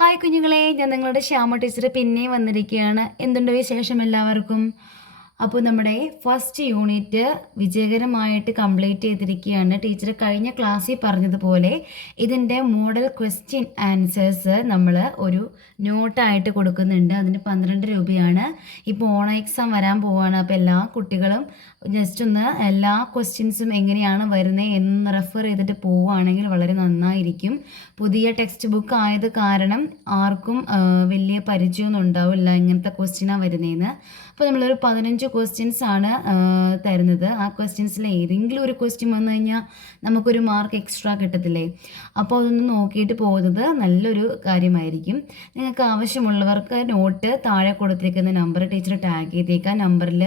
Hi കുഞ്ഞുങ്ങളെ, ഞാൻ നിങ്ങളുടെ ശ്യാമ ടീച്ചർ പിന്നെയും വന്നിരിക്കുകയാണ്. എന്തുണ്ട് വിശേഷം എല്ലാവർക്കും? അപ്പോൾ നമ്മുടെ ഫസ്റ്റ് യൂണിറ്റ് വിജയകരമായിട്ട് കംപ്ലീറ്റ് ചെയ്തിരിക്കുകയാണ്. ടീച്ചർ കഴിഞ്ഞ ക്ലാസ്സിൽ പറഞ്ഞതുപോലെ ഇതിൻ്റെ മോഡൽ ക്വസ്റ്റ്യൻ ആൻസേഴ്സ് നമ്മൾ ഒരു നോട്ടായിട്ട് കൊടുക്കുന്നുണ്ട്. അതിന് 12 രൂപയാണ്. ഇപ്പോൾ ഓണം എക്സാം വരാൻ പോവുകയാണ്. അപ്പോൾ എല്ലാ കുട്ടികളും ജസ്റ്റ് ഒന്ന് എല്ലാ ക്വസ്റ്റ്യൻസും എങ്ങനെയാണ് വരുന്നത് എന്ന് റെഫർ ചെയ്തിട്ട് പോവുകയാണെങ്കിൽ വളരെ നന്നായിരിക്കും. പുതിയ ടെക്സ്റ്റ് ബുക്ക് ആയത് കാരണം ആർക്കും വലിയ പരിചയമൊന്നും ഉണ്ടാവില്ല ഇങ്ങനത്തെ ക്വസ്റ്റ്യനാണ് വരുന്നതെന്ന്. അപ്പോൾ നമ്മളൊരു 15 ക്വസ്റ്റ്യൻസ് ആണ് തരുന്നത്. ആ ക്വസ്റ്റ്യൻസിൽ ഏതെങ്കിലും ഒരു ക്വസ്റ്റ്യൻ വന്നു കഴിഞ്ഞാൽ നമുക്കൊരു മാർക്ക് എക്സ്ട്രാ കിട്ടത്തില്ലേ? അപ്പോൾ അതൊന്ന് നോക്കിയിട്ട് പോകുന്നത് നല്ലൊരു കാര്യമായിരിക്കും. നിങ്ങൾക്ക് ആവശ്യമുള്ളവർക്ക് നോട്ട് താഴെ കൊടുത്തിരിക്കുന്ന നമ്പർ ടീച്ചർ ടാഗ് ചെയ്തേക്കാം. നമ്പറിൽ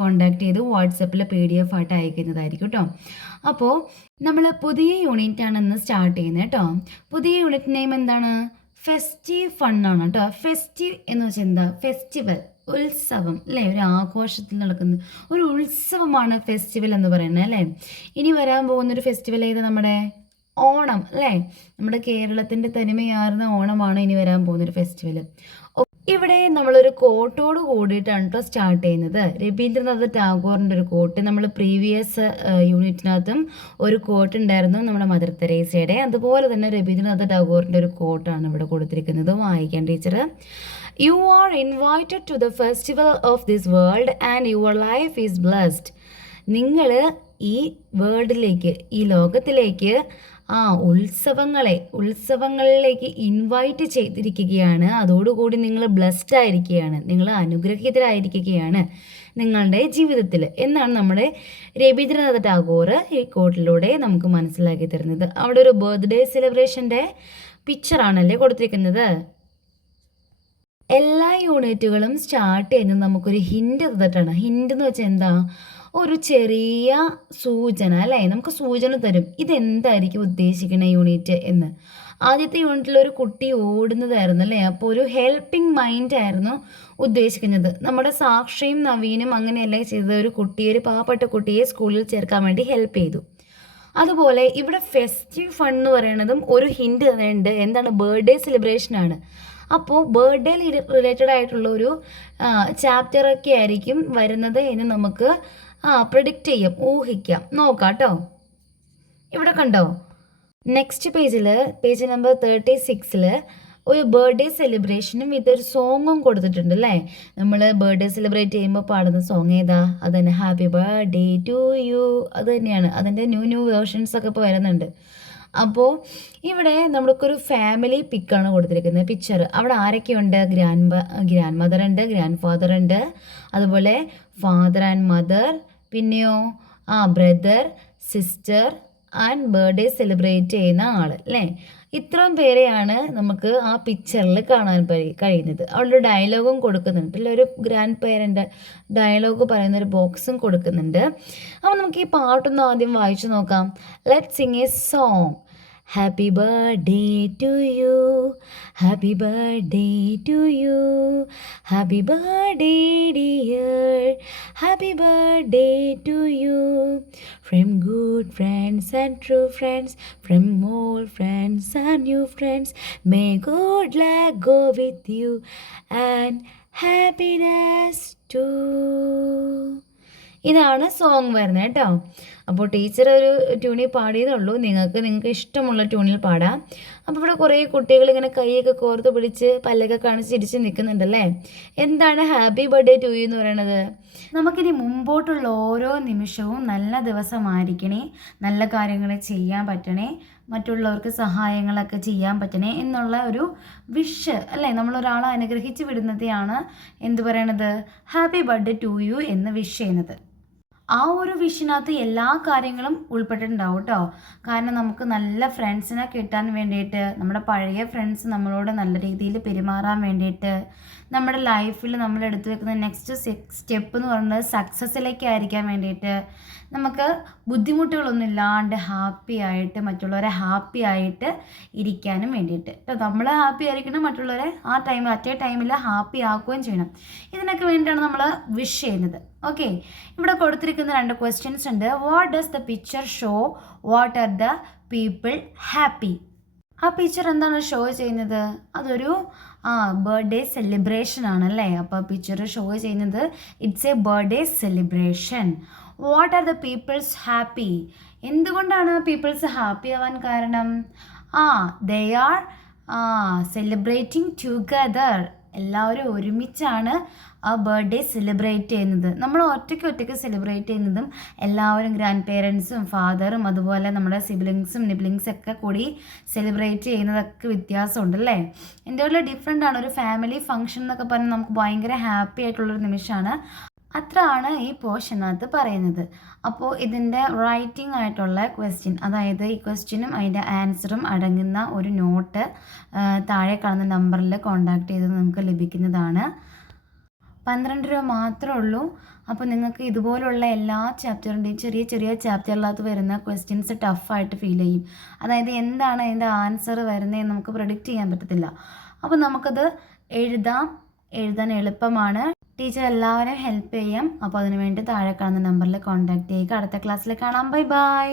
കോൺടാക്ട് ചെയ്ത് വാട്സപ്പിൽ PDF ആയിട്ട് അയക്കുന്നതായിരിക്കും കേട്ടോ. അപ്പോൾ നമ്മൾ പുതിയ യൂണിറ്റാണ് ഇന്ന് സ്റ്റാർട്ട് ചെയ്യുന്നത് കേട്ടോ. പുതിയ യൂണിറ്റ് നെയിം എന്താണ്? ഫെസ്റ്റീവ് ഫണ്ണാണ് കേട്ടോ. ഫെസ്റ്റീവ് എന്ന് വെച്ചാൽ എന്താ? ഫെസ്റ്റിവൽ, ഉത്സവം അല്ലേ? ഒരു ആഘോഷത്തിൽ നടക്കുന്നത് ഒരു ഉത്സവമാണ് ഫെസ്റ്റിവൽ എന്ന് പറയുന്നത് അല്ലേ. ഇനി വരാൻ പോകുന്നൊരു ഫെസ്റ്റിവൽ ഏത്? നമ്മുടെ ഓണം അല്ലേ. നമ്മുടെ കേരളത്തിൻ്റെ തനിമയാർന്ന ഓണമാണ് ഇനി വരാൻ പോകുന്നൊരു ഫെസ്റ്റിവൽ. ഇവിടെ നമ്മളൊരു കോട്ടോട് കൂടിയിട്ടാണ് കേട്ടോ സ്റ്റാർട്ട് ചെയ്യുന്നത്. രവീന്ദ്രനാഥ് ടാഗോറിൻ്റെ ഒരു കോട്ട്, നമ്മൾ പ്രീവിയസ് യൂണിറ്റിനകത്തും ഒരു കോട്ട് ഉണ്ടായിരുന്നു നമ്മുടെ മദർ തെരേസയുടെ. അതുപോലെ തന്നെ രവീന്ദ്രനാഥ് ടാഗോറിൻ്റെ ഒരു കോട്ടാണ് ഇവിടെ കൊടുത്തിരിക്കുന്നത്. വായിക്കാം teacher. You are invited to the festival of this world and your life is blessed. നിങ്ങൾ ഈ വേൾഡിലേക്ക്, ഈ ലോകത്തിലേക്ക് ഉത്സവങ്ങളിലേക്ക് ഇൻവൈറ്റ് ചെയ്തിരിക്കുകയാണ്. അതോടുകൂടി നിങ്ങൾ ബ്ലെസ്ഡ് ആയിരിക്കുകയാണ്, നിങ്ങൾ അനുഗ്രഹീതരായിരിക്കുകയാണ് നിങ്ങളുടെ ജീവിതത്തിൽ എന്നാണ് നമ്മുടെ രവീന്ദ്രനാഥ് ടാഗോർ ഈ കോട്ടിലൂടെ നമുക്ക് മനസ്സിലാക്കി തരുന്നത്. അവിടെ ഒരു ബർത്ത്ഡേ സെലിബ്രേഷൻ്റെ പിക്ചറാണല്ലേ കൊടുത്തിരിക്കുന്നത്. എല്ലാ യൂണിറ്റുകളും സ്റ്റാർട്ട് ചെയ്യുന്നത് നമുക്കൊരു ഹിൻഡ് തന്നിട്ടാണ്. ഹിൻഡ് എന്ന് വെച്ചാൽ എന്താ? ഒരു ചെറിയ സൂചന അല്ലേ, നമുക്ക് സൂചന തരും ഇതെന്തായിരിക്കും ഉദ്ദേശിക്കുന്ന യൂണിറ്റ് എന്ന്. ആദ്യത്തെ യൂണിറ്റിൽ ഒരു കുട്ടി ഓടുന്നതായിരുന്നു അല്ലേ. അപ്പോൾ ഒരു ഹെൽപ്പിംഗ് മൈൻഡ് ആയിരുന്നു ഉദ്ദേശിക്കുന്നത്. നമ്മുടെ സാക്ഷിയും നവീനും അങ്ങനെയല്ലേ ചെയ്തത്? ഒരു പാവപ്പെട്ട കുട്ടിയെ സ്കൂളിൽ ചേർക്കാൻ വേണ്ടി ഹെൽപ്പ് ചെയ്തു. അതുപോലെ ഇവിടെ ഫെസ്റ്റീവ് ഫൺ എന്ന് പറയുന്നതും ഒരു ഹിൻഡ് തന്നെയുണ്ട്. എന്താണ്? ബർത്ത്ഡേ സെലിബ്രേഷനാണ്. അപ്പോൾ ബർത്ത്ഡേ റിലേറ്റഡ് ആയിട്ടുള്ള ഒരു ചാപ്റ്ററൊക്കെ ആയിരിക്കും വരുന്നത് എന്ന് നമുക്ക് പ്രെഡിക്റ്റ് ചെയ്യാം, ഊഹിക്കാം. നോക്കാം കേട്ടോ. ഇവിടെ കണ്ടോ, നെക്സ്റ്റ് പേജ് നമ്പർ 36 ഒരു ബർത്ത്ഡേ സെലിബ്രേഷനും ഇതൊരു സോങ്ങും കൊടുത്തിട്ടുണ്ട് അല്ലേ. നമ്മൾ ബർത്ത്ഡേ സെലിബ്രേറ്റ് ചെയ്യുമ്പോൾ പാടുന്ന സോങ് ഏതാ? അത് തന്നെ ഹാപ്പി ബർത്ത്ഡേ ടു യു. അത് തന്നെയാണ്. അതിൻ്റെ ന്യൂ വേർഷൻസ് ഒക്കെ ഇപ്പോൾ വരുന്നുണ്ട്. അപ്പോൾ ഇവിടെ നമ്മൾക്കൊരു ഫാമിലി പിക്കാണ് കൊടുത്തിരിക്കുന്നത്, പിക്ചർ. അവിടെ ആരൊക്കെയുണ്ട്? ഗ്രാൻഡ് മദർ ഉണ്ട്, ഗ്രാൻഡ് ഫാദർ ഉണ്ട്, അതുപോലെ ഫാദർ ആൻഡ് മദർ, പിന്നെയോ brother, sister and birthday celebrate ചെയ്യുന്ന ആൾ അല്ലേ. ഇത്രയും പേരെയാണ് നമുക്ക് ആ പിക്ചറിൽ കാണാൻ കഴിയുന്നത്. അവിടെ ഡയലോഗും കൊടുക്കുന്നുണ്ട്. ഒരു ഗ്രാൻഡ് പേരൻ്റ് ഡയലോഗ് പറയുന്ന ഒരു ബോക്സും കൊടുക്കുന്നുണ്ട്. അപ്പോൾ നമുക്ക് ഈ പാട്ടൊന്ന് ആദ്യം വായിച്ചു നോക്കാം. Let's sing a song. Happy birthday to you, happy birthday to you, happy birthday dear, happy birthday to you, from good friends and true friends, from old friends and new friends, may good luck go with you and happiness too. ഇതാണ് song വരുന്നത് കേട്ടോ. അപ്പോൾ teacher ഒരു ട്യൂണിൽ പാടിയതുള്ളൂ. നിങ്ങൾക്ക് ഇഷ്ടമുള്ള ട്യൂണിൽ പാടാം. അപ്പോൾ ഇവിടെ കുറേ കുട്ടികൾ ഇങ്ങനെ കൈയൊക്കെ കോർത്ത് പിടിച്ച് പല്ലൊക്കെ കാണിച്ച് ചിരിച്ച് നിൽക്കുന്നുണ്ടല്ലേ. എന്താണ് ഹാപ്പി ബർത്ത്ഡേ ടു യു എന്ന് പറയണത്? നമുക്കിനി മുമ്പോട്ടുള്ള ഓരോ നിമിഷവും നല്ല ദിവസമായിരിക്കണേ, നല്ല കാര്യങ്ങൾ ചെയ്യാൻ പറ്റണേ, മറ്റുള്ളവർക്ക് സഹായങ്ങളൊക്കെ ചെയ്യാൻ പറ്റണേ എന്നുള്ള ഒരു വിഷ് അല്ലേ. നമ്മളൊരാളെ അനുഗ്രഹിച്ച് വിടുന്നതെയാണ് എന്ത് പറയണത്? ഹാപ്പി ബർത്ത്ഡേ ടു യു എന്ന് വിഷ് ചെയ്യുന്നത്. ആ ഒരു വിഷിനകത്ത് എല്ലാ കാര്യങ്ങളും ഉൾപ്പെട്ടിട്ടുണ്ടാവും കേട്ടോ. കാരണം നമുക്ക് നല്ല ഫ്രണ്ട്സിനെ കിട്ടാൻ വേണ്ടിയിട്ട്, നമ്മുടെ പഴയ ഫ്രണ്ട്സ് നമ്മളോട് നല്ല രീതിയിൽ പെരുമാറാൻ വേണ്ടിയിട്ട്, നമ്മുടെ ലൈഫിൽ നമ്മൾ എടുത്തു വെക്കുന്ന നെക്സ്റ്റ് സ്റ്റെപ്പ് എന്ന് പറയുന്നത് സക്സസ്സിലേക്ക് ആയിരിക്കാൻ വേണ്ടിയിട്ട്, നമുക്ക് ബുദ്ധിമുട്ടുകളൊന്നും ഇല്ലാണ്ട് ഹാപ്പി ആയിട്ട് മറ്റുള്ളവരെ ഹാപ്പി ആയിട്ട് ഇരിക്കാനും വേണ്ടിയിട്ട്. നമ്മൾ ഹാപ്പി ആയിരിക്കണം, മറ്റുള്ളവരെ അറ്റേ ടൈമിൽ ഹാപ്പി ആക്കുകയും ചെയ്യണം. ഇതിനൊക്കെ വേണ്ടിയിട്ടാണ് നമ്മൾ വിഷ് ചെയ്യുന്നത്. ഓക്കെ, ഇവിടെ കൊടുത്തിരിക്കുന്ന 2 ക്വസ്റ്റ്യൻസ് ഉണ്ട്. What does the picture show? What are the people happy? ആ പിക്ചർ എന്താണ് ഷോ ചെയ്യുന്നത്? അതൊരു ബർത്ത്ഡേ സെലിബ്രേഷൻ ആണല്ലേ. അപ്പോൾ പിക്ചർ ഷോ ചെയ്യുന്നത് it's a birthday celebration. What are the peoples happy? എന്തുകൊണ്ടാണ് പീപ്പിൾസ് ഹാപ്പി ആവാൻ കാരണം? They are celebrating together. എല്ലാവരും ഒരുമിച്ചാണ് ആ ബർത്ത്ഡേ സെലിബ്രേറ്റ് ചെയ്യുന്നത്. നമ്മൾ ഒറ്റയ്ക്ക് സെലിബ്രേറ്റ് ചെയ്യുന്നതും എല്ലാവരും ഗ്രാൻഡ് പേരൻസും ഫാദറും അതുപോലെ നമ്മുടെ സിബ്ലിങ്സും നിബ്ലിങ്സും ഒക്കെ കൂടി സെലിബ്രേറ്റ് ചെയ്യുന്നതൊക്കെ വ്യത്യാസമുണ്ട് അല്ലേ. എൻ്റെ ഡിഫറെൻ്റ് ആണ്. ഒരു ഫാമിലി ഫംഗ്ഷൻ എന്നൊക്കെ പറഞ്ഞാൽ നമുക്ക് ഭയങ്കര ഹാപ്പി ആയിട്ടുള്ളൊരു നിമിഷമാണ്. അത്രയാണ് ഈ പോർഷനകത്ത് പറയുന്നത്. അപ്പോൾ ഇതിൻ്റെ റൈറ്റിംഗ് ആയിട്ടുള്ള ക്വസ്റ്റ്യൻ, അതായത് ഈ ക്വസ്റ്റ്യനും അതിൻ്റെ ആൻസറും അടങ്ങുന്ന ഒരു നോട്ട് താഴെ കാണുന്ന നമ്പറിൽ കോൺടാക്റ്റ് ചെയ്ത് നിങ്ങൾക്ക് ലഭിക്കുന്നതാണ്. 12 രൂപ മാത്രമേ ഉള്ളൂ. അപ്പോൾ നിങ്ങൾക്ക് ഇതുപോലുള്ള എല്ലാ ചാപ്റ്ററിൻ്റെയും ചെറിയ ചാപ്റ്ററിനകത്ത് വരുന്ന ക്വസ്റ്റ്യൻസ് ടഫായിട്ട് ഫീൽ ചെയ്യും. അതായത് എന്താണ് അതിൻ്റെ ആൻസർ വരുന്നതെന്ന് നമുക്ക് പ്രെഡിക്റ്റ് ചെയ്യാൻ പറ്റത്തില്ല. അപ്പോൾ നമുക്കത് എഴുതാൻ എളുപ്പമാണ്. ടീച്ചർ എല്ലാവരെയും ഹെൽപ്പ് ചെയ്യും. അപ്പോൾ അതിനുവേണ്ടി താഴെ കാണുന്ന നമ്പറിൽ കോൺടാക്റ്റ് ചെയ്യുക. അടുത്ത ക്ലാസ്സിൽ കാണാം. Bye bye.